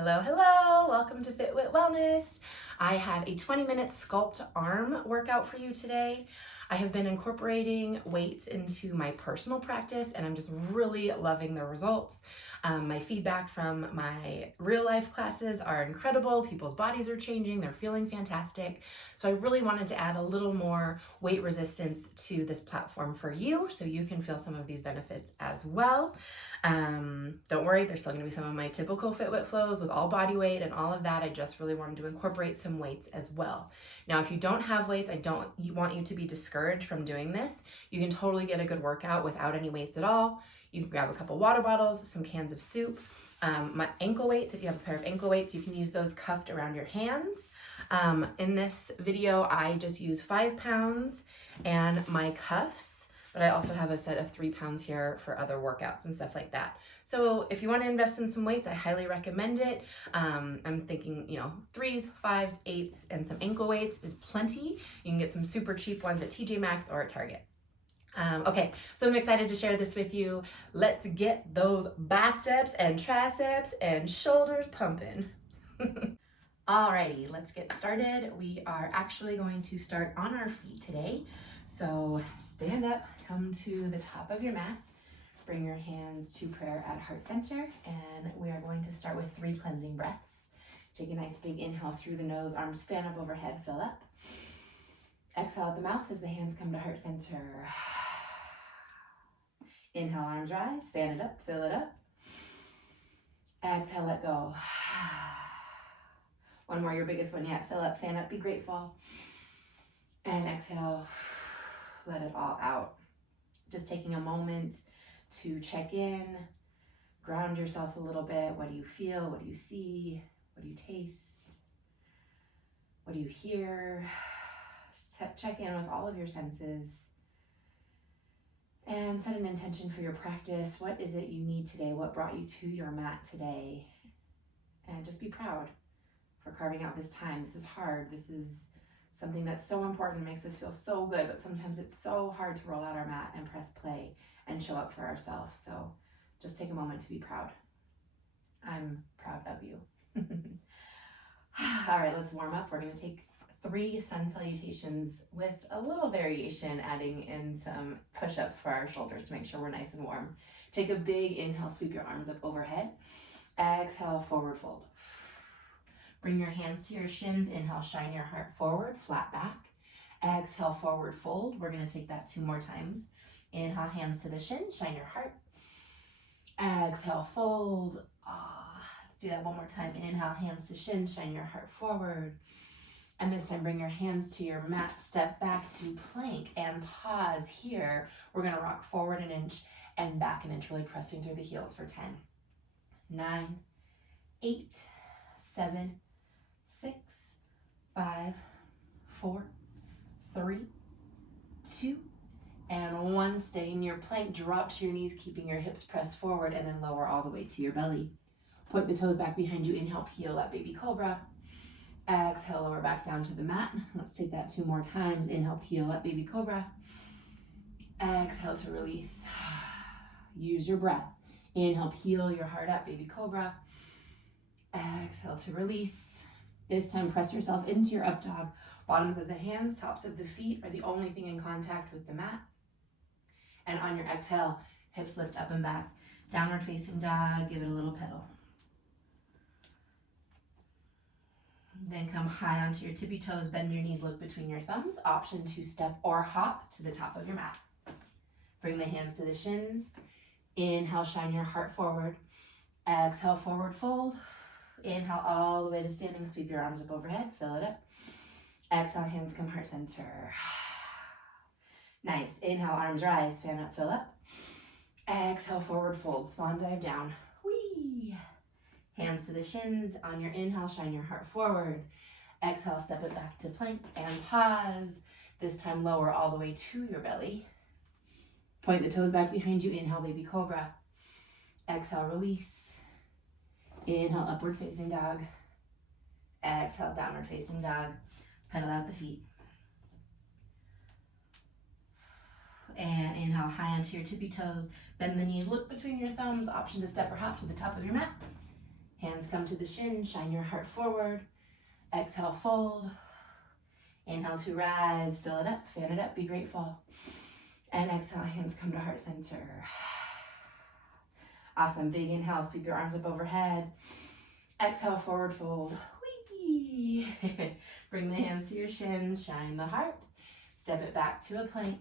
Hello, hello, welcome to Fit Wit Wellness. I have a 20-minute Sculpt arm workout for you today. I have been incorporating weights into my personal practice and I'm just really loving the results. My feedback from my real life classes are incredible. People's bodies are changing, they're feeling fantastic. So I really wanted to add a little more weight resistance to this platform for you so you can feel some of these benefits as well. Don't worry, there's still gonna be some of my typical Fit Wit flows with all body weight and all of that. I just really wanted to incorporate some weights as well. Now, if you don't have weights, I don't want you to be discouraged from doing this. You can totally get a good workout without any weights at all. You can grab a couple water bottles, some cans of soup. My ankle weights, if you have a pair of ankle weights, you can use those cuffed around your hands. In this video, I just use 5 pounds and my cuffs, but I also have a set of 3 pounds here for other workouts and stuff like that. So if you want to invest in some weights, I highly recommend it. I'm thinking, 3s, 5s, 8s, and some ankle weights is plenty. You can get some super cheap ones at TJ Maxx or at Target. Okay, so I'm excited to share this with you. Let's get those biceps and triceps and shoulders pumping. Alrighty, let's get started. We are actually going to start on our feet today. So stand up, come to the top of your mat, bring your hands to prayer at heart center, and we are going to start with 3 cleansing breaths. Take a nice big inhale through the nose, arms fan up overhead, fill up. Exhale out the mouth as the hands come to heart center. Inhale, arms rise, fan it up, fill it up. Exhale, let go. One more, your biggest one yet. Fill up, fan up, be grateful. And exhale, let it all out. Just taking a moment to check in, ground yourself a little bit. What do you feel? What do you see? What do you taste? What do you hear? Check in with all of your senses. And set an intention for your practice. What is it you need today? What brought you to your mat today? And just be proud for carving out this time. This is hard. This is something that's so important, makes us feel so good, but sometimes it's so hard to roll out our mat and press play and show up for ourselves. So just take a moment to be proud. I'm proud of you. All right, let's warm up. We're going to take 3 sun salutations with a little variation, adding in some push-ups for our shoulders to make sure we're nice and warm. Take a big inhale, sweep your arms up overhead. Exhale, forward fold. Bring your hands to your shins. Inhale, shine your heart forward, flat back. Exhale, forward fold. We're going to take that 2 more times. Inhale, hands to the shin, shine your heart. Exhale, fold. Let's do that one more time. Inhale, hands to shin, shine your heart forward. And this time, bring your hands to your mat, step back to plank, and pause here. We're gonna rock forward an inch and back an inch, really pressing through the heels for 10, 9, 8, 7, 6, 5, 4, 3, 2, and 1. Stay in your plank, drop to your knees, keeping your hips pressed forward, and then lower all the way to your belly. Point the toes back behind you, inhale, peel up, baby cobra. Exhale, lower back down to the mat. Let's take that 2 more times. Inhale, peel up, baby cobra. Exhale to release. Use your breath. Inhale, peel your heart up, baby cobra. Exhale to release. This time, press yourself into your up dog. Bottoms of the hands, tops of the feet are the only thing in contact with the mat. And on your exhale, hips lift up and back. Downward facing dog, give it a little pedal. Then come high onto your tippy toes, bend your knees, look between your thumbs. Option to step or hop to the top of your mat. Bring the hands to the shins. Inhale, shine your heart forward. Exhale, forward fold. Inhale all the way to standing, sweep your arms up overhead, fill it up. Exhale, hands come heart center. Nice. Inhale, arms rise, fan up, fill up. Exhale, forward fold, swan dive down. Whee! Hands to the shins. On your inhale, shine your heart forward. Exhale, step it back to plank and pause. This time lower all the way to your belly. Point the toes back behind you. Inhale, baby cobra. Exhale, release. Inhale, upward facing dog. Exhale, downward facing dog. Pedal out the feet. And inhale, high onto your tippy toes. Bend the knees, look between your thumbs. Option to step or hop to the top of your mat. Hands come to the shin, shine your heart forward. Exhale, fold. Inhale to rise, fill it up, fan it up, be grateful. And exhale, hands come to heart center. Awesome, big inhale, sweep your arms up overhead. Exhale, forward fold. Whee! Bring the hands to your shins, shine the heart. Step it back to a plank.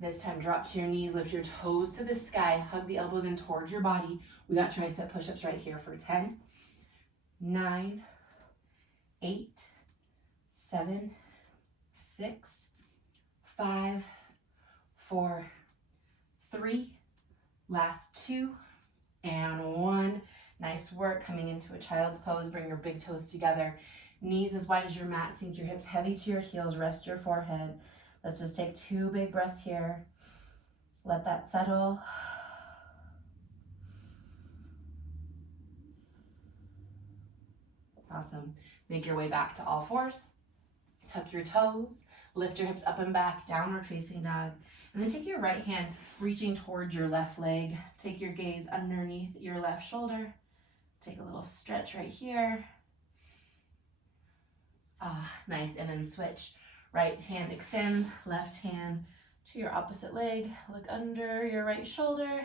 This time, drop to your knees, lift your toes to the sky, hug the elbows in towards your body. We got tricep push-ups right here for 10, 9, 8, 7, 6, 5, 4, 3, last 2, and 1. Nice work. Coming into a child's pose, bring your big toes together. Knees as wide as your mat, sink your hips heavy to your heels, rest your forehead. Let's just take 2 big breaths here. Let that settle. Awesome. Make your way back to all fours. Tuck your toes, lift your hips up and back, downward facing dog. And then take your right hand, reaching towards your left leg. Take your gaze underneath your left shoulder. Take a little stretch right here. Nice. And then switch. Right hand extends, left hand to your opposite leg. Look under your right shoulder.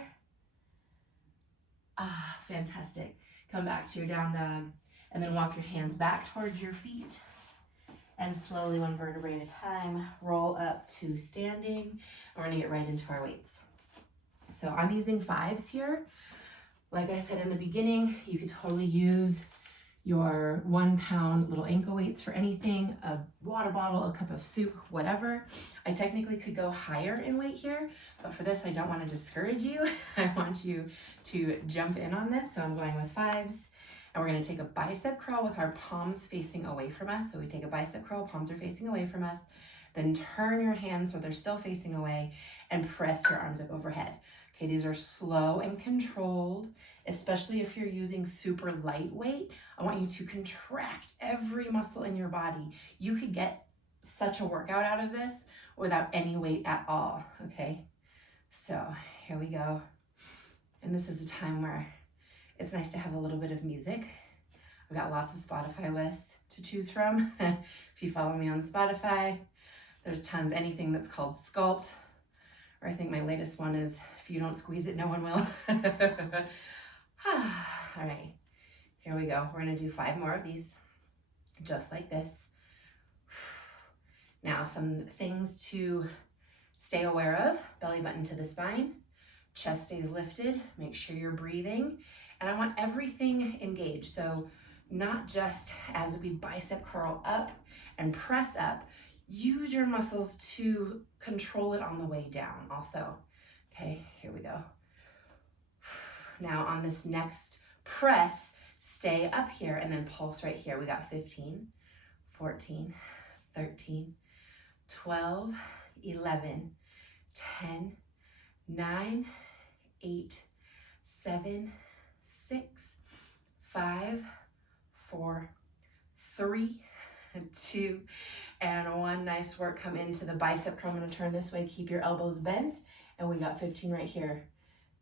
Fantastic. Come back to your down dog. And then walk your hands back towards your feet. And slowly, one vertebrae at a time, roll up to standing. We're gonna get right into our weights. So I'm using 5s here. Like I said in the beginning, you could totally use your 1 pound little ankle weights for anything, a water bottle, a cup of soup, whatever. I technically could go higher in weight here, but for this, I don't want to discourage you. I want you to jump in on this. So I'm going with 5s. And we're going to take a bicep curl with our palms facing away from us. So we take a bicep curl, palms are facing away from us. Then turn your hands so they're still facing away and press your arms up overhead. Okay, these are slow and controlled, especially if you're using super lightweight. I want you to contract every muscle in your body. You could get such a workout out of this without any weight at all, okay? So here we go. And this is a time where it's nice to have a little bit of music. I've got lots of Spotify lists to choose from. If you follow me on Spotify, there's tons, anything that's called Sculpt, or I think my latest one is, if you don't squeeze it, no one will. All right, here we go. We're gonna do 5 more of these, just like this. Now, some things to stay aware of: belly button to the spine, chest stays lifted, make sure you're breathing. And I want everything engaged. So not just as we bicep curl up and press up, use your muscles to control it on the way down also. Okay, here we go. Now on this next press, stay up here and then pulse right here. We got 15, 14, 13, 12, 11, 10, 9, 8, 7, 6, 5, 4, 3, 2, and 1. Nice work. Come into the bicep curl. I'm going to turn this way. Keep your elbows bent. And we got 15 right here.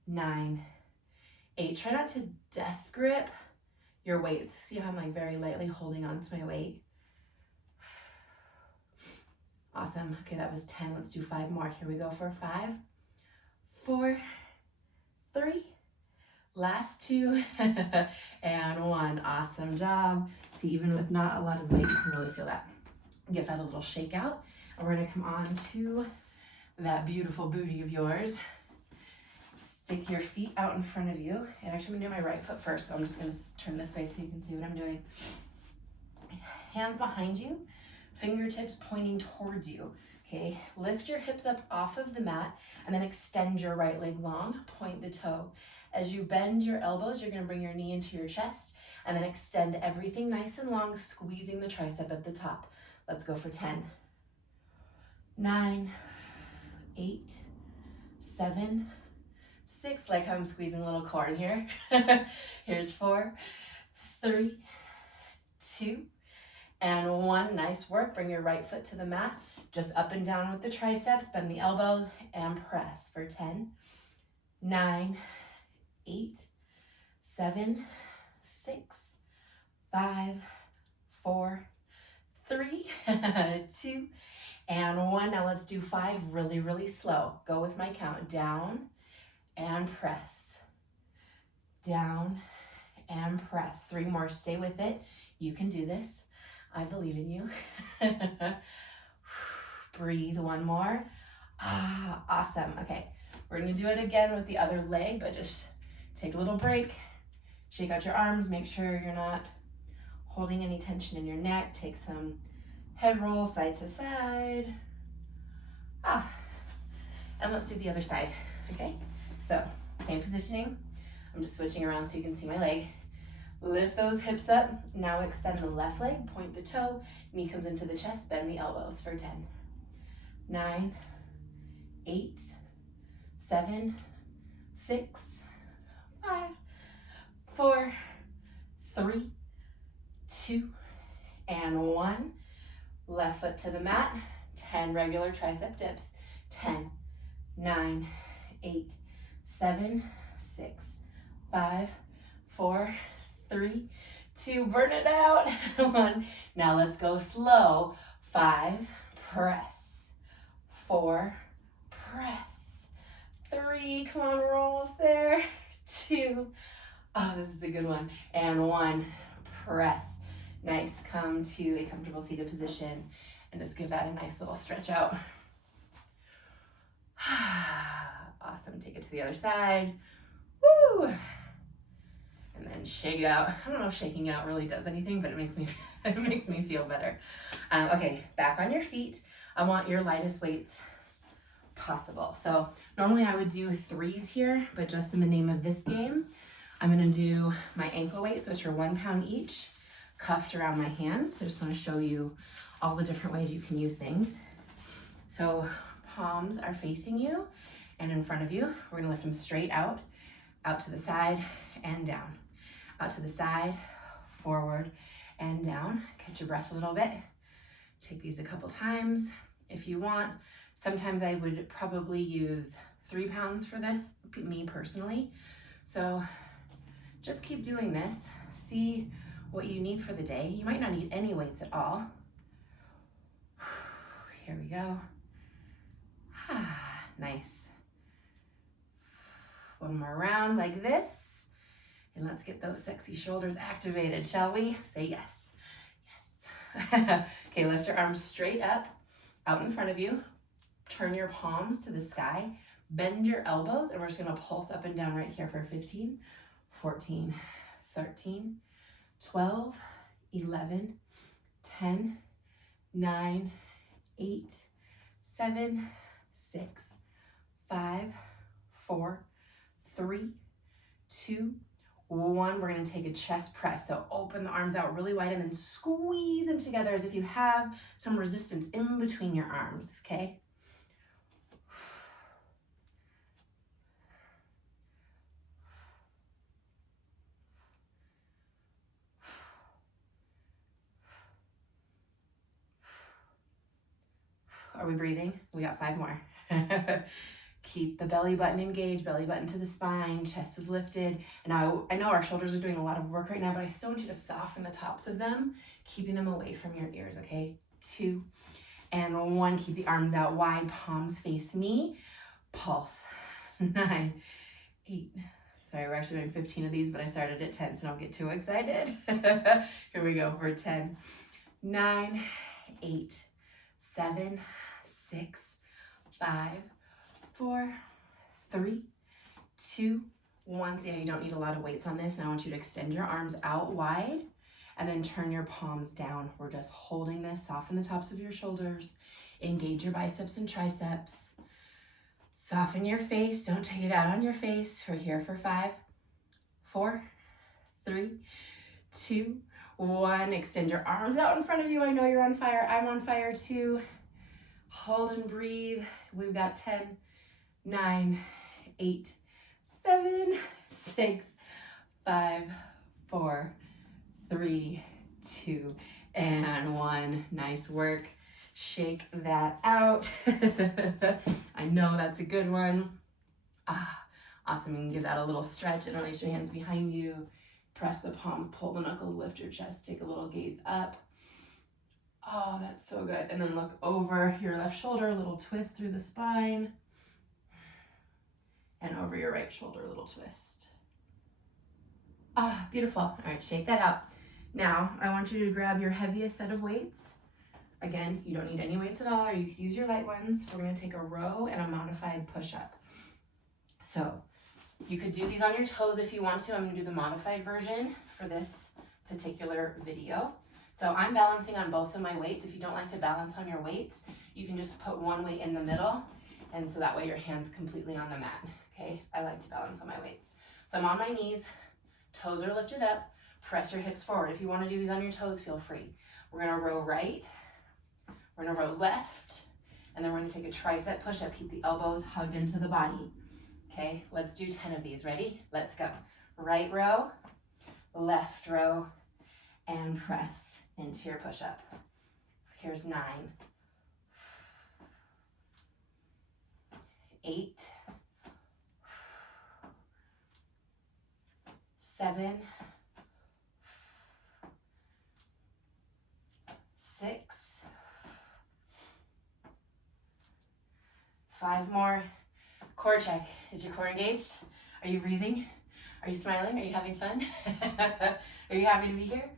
9, 8. Try not to death grip your weights. See how I'm like very lightly holding on to my weight. Awesome. Okay, that was 10. Let's do 5 more. Here we go for 5, 4, 3, last 2, and 1. Awesome job. See, even with not a lot of weight, you can really feel that. Give that a little shake out. And we're gonna come on to that beautiful booty of yours. Stick your feet out in front of you. And actually, I'm gonna do my right foot first, so I'm just gonna turn this way so you can see what I'm doing. Hands behind you, fingertips pointing towards you. Okay, lift your hips up off of the mat and then extend your right leg long, point the toe. As you bend your elbows, you're gonna bring your knee into your chest and then extend everything nice and long, squeezing the tricep at the top. Let's go for 10, 9, 8, 7, 6, like how I'm squeezing a little corn here. Here's 4, 3, 2, and 1. Nice work. Bring your right foot to the mat. Just up and down with the triceps, bend the elbows, and press for 10, 9, 8, 7, 5, 4, 3, 2, and 1. Now let's do 5 really, really slow. Go with my count. Down and press. Down and press. 3 more. Stay with it. You can do this. I believe in you. Breathe. 1 more. Awesome. Okay, we're gonna do it again with the other leg, but just take a little break. Shake out your arms. Make sure you're not holding any tension in your neck. Take some head roll side to side. And let's do the other side, okay? So, same positioning. I'm just switching around so you can see my leg. Lift those hips up. Now extend the left leg, point the toe, knee comes into the chest, bend the elbows for 10, 9, 8, 7, 6, 5, 4, 3, 2, and 1. Left foot to the mat. 10 regular tricep dips. 10, 9, 8, 7, 6, 5, 4, 3, 2, burn it out. 1. Now let's go slow. 5, press. 4, press. 3, come on, we're almost there. 2, oh, this is a good one. And 1, press. Nice, come to a comfortable seated position and just give that a nice little stretch out. Awesome, take it to the other side. Woo! And then shake it out. I don't know if shaking out really does anything, but it makes me feel better. Okay, back on your feet. I want your lightest weights possible. So normally I would do 3s here, but just in the name of this game, I'm gonna do my ankle weights, which are 1 pound each, cuffed around my hands. I just wanna show you all the different ways you can use things. So palms are facing you and in front of you. We're gonna lift them straight out to the side and down. Out to the side, forward and down. Catch your breath a little bit. Take these a couple times if you want. Sometimes I would probably use 3 pounds for this, me personally. So just keep doing this. See what you need for the day. You might not need any weights at all. Here we go. Nice. 1 more round like this. And let's get those sexy shoulders activated, shall we? Say yes. Yes. Okay, lift your arms straight up, out in front of you. Turn your palms to the sky. Bend your elbows, and we're just gonna pulse up and down right here for 15, 14, 13, 12, 11, 10, 9, 8, 7, 6, 5, 4, 3, 2, 1. We're gonna take a chest press. So open the arms out really wide and then squeeze them together as if you have some resistance in between your arms, okay? Are we breathing? We got 5 more. Keep the belly button engaged, belly button to the spine, chest is lifted. And I know our shoulders are doing a lot of work right now, but I still want you to soften the tops of them, keeping them away from your ears, okay? 2 and 1. Keep the arms out wide, palms face me. Pulse. 9, 8. Sorry, we're actually doing 15 of these, but I started at 10, so don't get too excited. Here we go for 10, 9, 8, 7, 6, 5, 4, 3, 2, 1. See how you don't need a lot of weights on this. Now I want you to extend your arms out wide and then turn your palms down. We're just holding this. Soften the tops of your shoulders. Engage your biceps and triceps. Soften your face. Don't take it out on your face. We're here for 5, 4, 3, 2, 1. Extend your arms out in front of you. I know you're on fire. I'm on fire too. Hold and breathe. We've got 10, 9, 8, 7, 6, 5, 4, 3, 2, and 1. Nice work. Shake that out. I know that's a good one. Awesome. You can give that a little stretch and release your hands behind you. Press the palms, pull the knuckles, lift your chest, take a little gaze up. Oh, that's so good. And then look over your left shoulder, a little twist through the spine. And over your right shoulder, a little twist. Ah, beautiful. All right, shake that out. Now, I want you to grab your heaviest set of weights. Again, you don't need any weights at all, or you could use your light ones. We're gonna take a row and a modified push-up. So, you could do these on your toes if you want to. I'm gonna do the modified version for this particular video. So I'm balancing on both of my weights. If you don't like to balance on your weights, you can just put one weight in the middle, and so that way your hand's completely on the mat, okay? I like to balance on my weights. So I'm on my knees, toes are lifted up, press your hips forward. If you wanna do these on your toes, feel free. We're gonna row right, we're gonna row left, and then we're gonna take a tricep push-up. Keep the elbows hugged into the body. Okay, let's do 10 of these. Ready? Let's go. Right row, left row, and press into your push-up. Here's 9, 8, 7, 6, 5 more. Core check. Is your core engaged? Are you breathing? Are you smiling? Are you having fun? Are you happy to be here?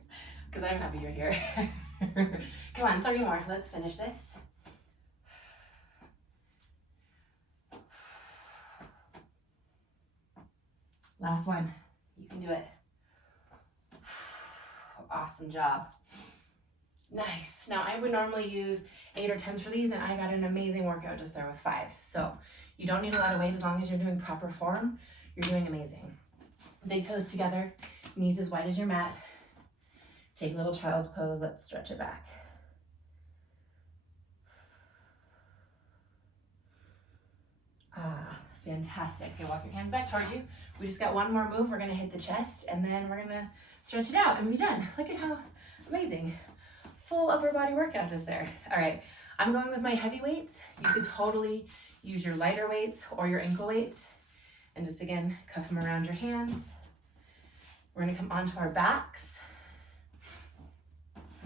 Because I'm happy you're here. Come on, 3 more. Let's finish this. Last one. You can do it. Awesome job. Nice. Now I would normally use 8 or 10s for these, and I got an amazing workout just there with 5s. So you don't need a lot of weight as long as you're doing proper form. You're doing amazing. Big toes together, knees as wide as your mat. Take a little child's pose. Let's stretch it back. Ah, fantastic. Okay, walk your hands back towards you. We just got one more move. We're gonna hit the chest, and then we're gonna stretch it out and be done. Look at how amazing. Full upper body workout is there. All right, I'm going with my heavy weights. You could totally use your lighter weights or your ankle weights. And just again, cuff them around your hands. We're gonna come onto our backs.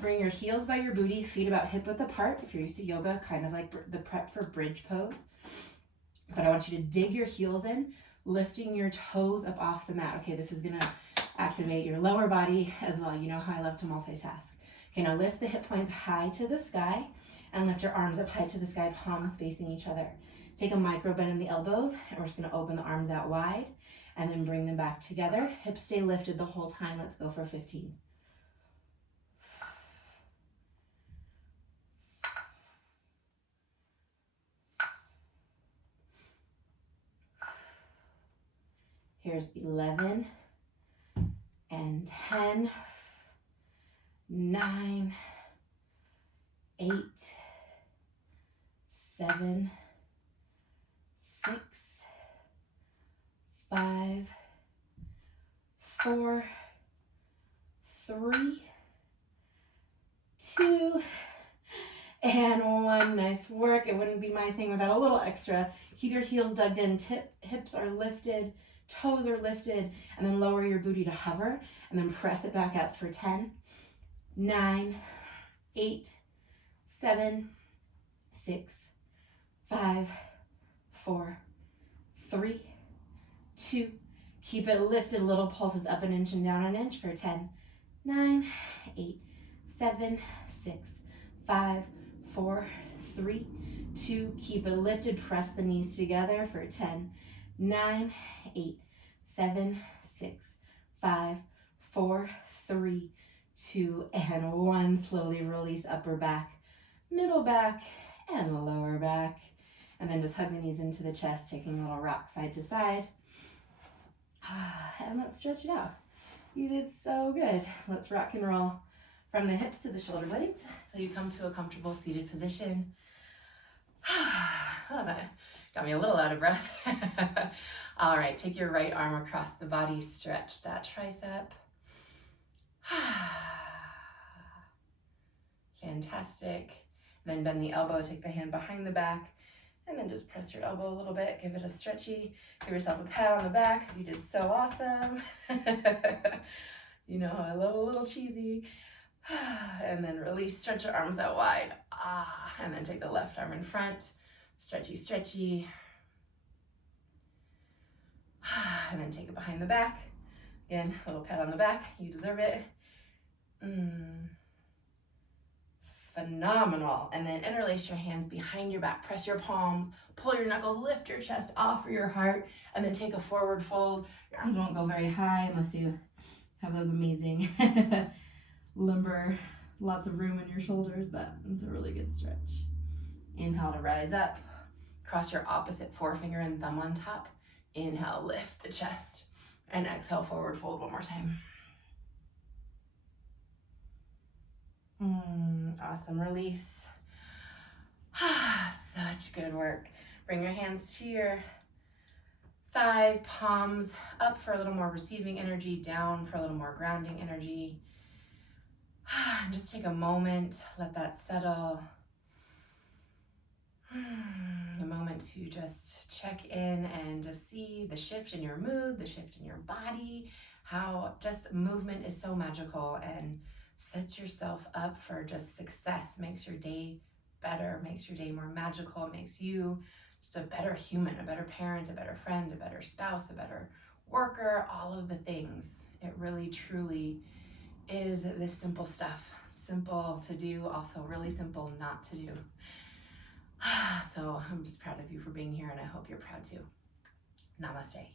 Bring your heels by your booty, feet about hip width apart. If you're used to yoga, kind of like the prep for bridge pose. But I want you to dig your heels in, lifting your toes up off the mat. Okay, this is gonna activate your lower body as well. You know how I love to multitask. Okay, now lift the hip points high to the sky and lift your arms up high to the sky, palms facing each other. Take a micro bend in the elbows, and we're just gonna open the arms out wide and then bring them back together. Hips stay lifted the whole time. Let's go for 15. Here's 11 and 10, 9, 8, 7, 6, 5, 4, 3, 2, and 1. Nice work. It wouldn't be my thing without a little extra. Keep your heels dug in, hips are lifted, toes are lifted, and then lower your booty to hover, and then press it back up for 10, 9, 8, 7, 6, 5, 4, 3, 2. Keep it lifted, little pulses up an inch and down an inch for 10, 9, 8, 7, 6, 5, 4, 3, 2. Keep it lifted, press the knees together for 10, 9, 8, 7, 6, 5, 4, 3, 2, and 1. Slowly release upper back, middle back, and lower back. And then just hug the knees into the chest, taking a little rock side to side. And let's stretch it out. You did so good. Let's rock and roll from the hips to the shoulder blades till you come to a comfortable seated position. Oh, that got me a little out of breath. All right, take your right arm across the body, stretch that tricep. Fantastic. Then bend the elbow, take the hand behind the back, and then just press your elbow a little bit, give it a stretchy. Give yourself a pat on the back because you did so awesome. You know how I love a little cheesy. And then release, stretch your arms out wide. And then take the left arm in front. Stretchy, stretchy. And then take it behind the back. Again, a little pat on the back. You deserve it. Phenomenal. And then interlace your hands behind your back. Press your palms. Pull your knuckles. Lift your chest. Offer your heart. And then take a forward fold. Your arms won't go very high unless you have those amazing limber, lots of room in your shoulders, but it's a really good stretch. Inhale to rise up. Cross your opposite forefinger and thumb on top. Inhale, lift the chest. And exhale, forward fold one more time. Awesome, release. Such good work. Bring your hands to your thighs, palms up for a little more receiving energy, down for a little more grounding energy. Just take a moment, let that settle. A moment to just check in and just see the shift in your mood, the shift in your body, how just movement is so magical and sets yourself up for just success, makes your day better, makes your day more magical, makes you just a better human, a better parent, a better friend, a better spouse, a better worker, all of the things. It really, truly is this simple stuff. Simple to do, also really simple not to do. So I'm just proud of you for being here, and I hope you're proud too. Namaste.